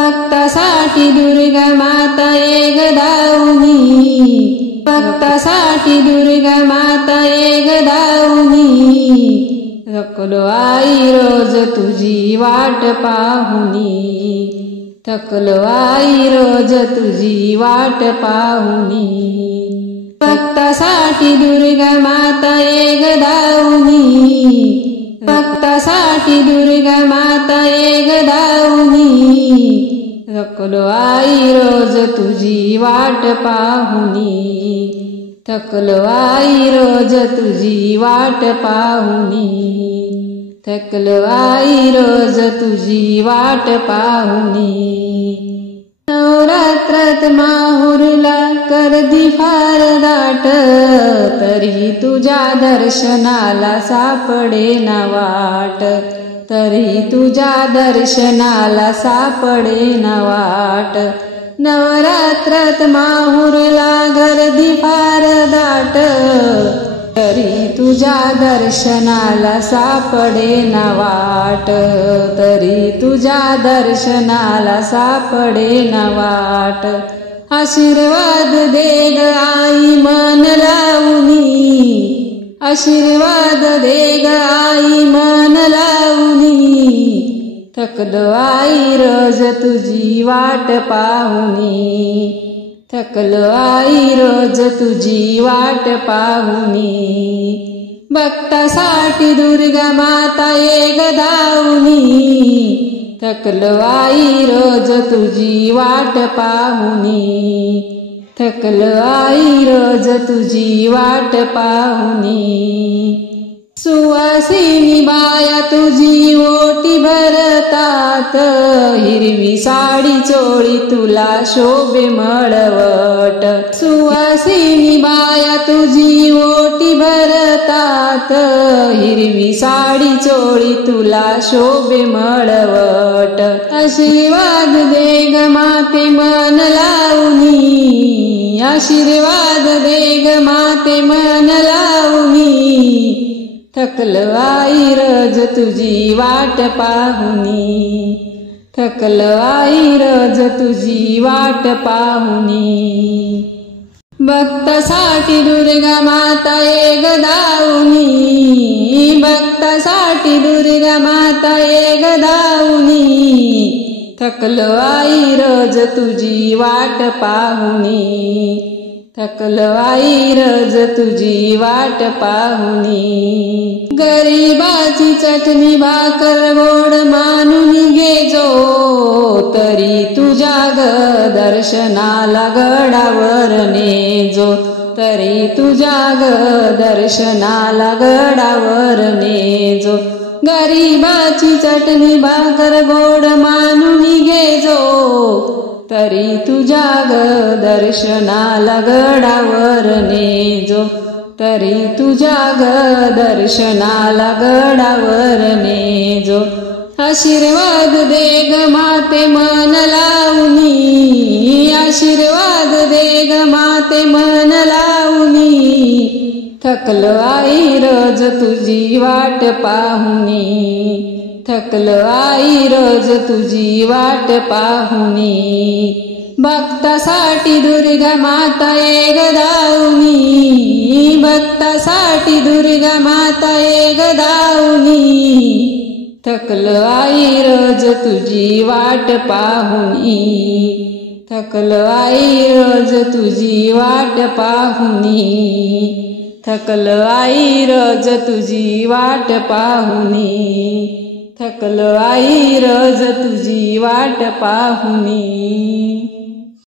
भक्तासाठी दुर्गा माता ये गदाऊनी, भक्तासाठी दुर्गा माता ये गदाऊनी, थकलो आई रोज तुझी वाट पाहुनी, थकलो आई रोज तुझी वाट पाहुनी, भक्तासाठी दुर्गा माता ये गदाऊनी, भक्तासाठी दुर्गा माता ये गदाऊनी, थकलो आई रोज तुझी वाट पाहुनी, थकलो आई रोज तुझी वाट पाहुनी, थकलो आई रोज तुझी वाट पाहुनी। नवरात्रात माहुरला गर्दी फार दाट, तरी तुझ्या दर्शनाला सापडेना वाट, तरी तुझ्या दर्शनाला सापडेना वाट। नवरात्रात माहुरला गर्दी फार दाट, तरी तुझ्या दर्शनाला सापडेना वाट, तरी तुझ्या दर्शनाला सापडेना वाट। आशीर्वाद दे ग आई मन लावूनी, आशीर्वाद दे ग आई मन लावूनी, थकलो आई रोज तुझी वाट पाहुनी, थकलो आई रोज तुझी वाट पाहुनी, भक्तासाठी दुर्गा माता ये गदाऊनी, थकलो आई रोज तुझी वाट पाहुनी, थकलो आई रोज तुझी वाट पाहुनी। सुवासिनी बाया तुझी ओटी भरतात, हिरवी साडी चोळी तुला शोभे मळवट, सुवासिनी बाया तुझी ओटी भरतात, हिरवी साडी चोळी तुला शोभे मळवट। आशीर्वाद दे ग माते मन लावूनी, आशीर्वाद दे ग माते मन लावूनी, थकलो आई रोज तुझी वाट पाहुनी, थकलो आई रोज तुझी वाट पाहुनी, भक्तासाठी दुर्गा माता ये गदाऊनी, भक्तासाठी दुर्गा माता ये गदाऊनी, थकलो आई रोज तुझी वाट पाहुनी, थकलो आई रोज तुझी वाट पाहुनी। गरिबाची चटणी भाकर गोड मानून घे जो, तरी तुझ्या ग दर्शनाला गडावर नेजो, तरी तुझ्या ग दर्शनाला गडावर नेजो। गरिबाची चटणी भाकर गोड मानून घे जो, तरी तुझ्या ग दर्शनाला गडावर नेजो, तरी तुझ्या ग दर्शनाला गडावर नेजो। आशीर्वाद दे ग माते मन लावूनी, आशीर्वाद दे ग माते मन लावूनी, थकलो आई रोज तुझी वाट पाहुनी, थकलो आई रोज तुझी वाट पाहुनी, भक्तासाठी दुर्गा माता ये गदाऊनी, भक्तासाठी दुर्गा माता ये गदाऊनी, थकलो आई रोज तुझी वाट पाहुनी, थकलो आई रोज तुझी वाट पाहुनी, थकलो आई रोज तुझी वाट पाहुनी, थकलो आई रोज तुझी वाट पाहुनी।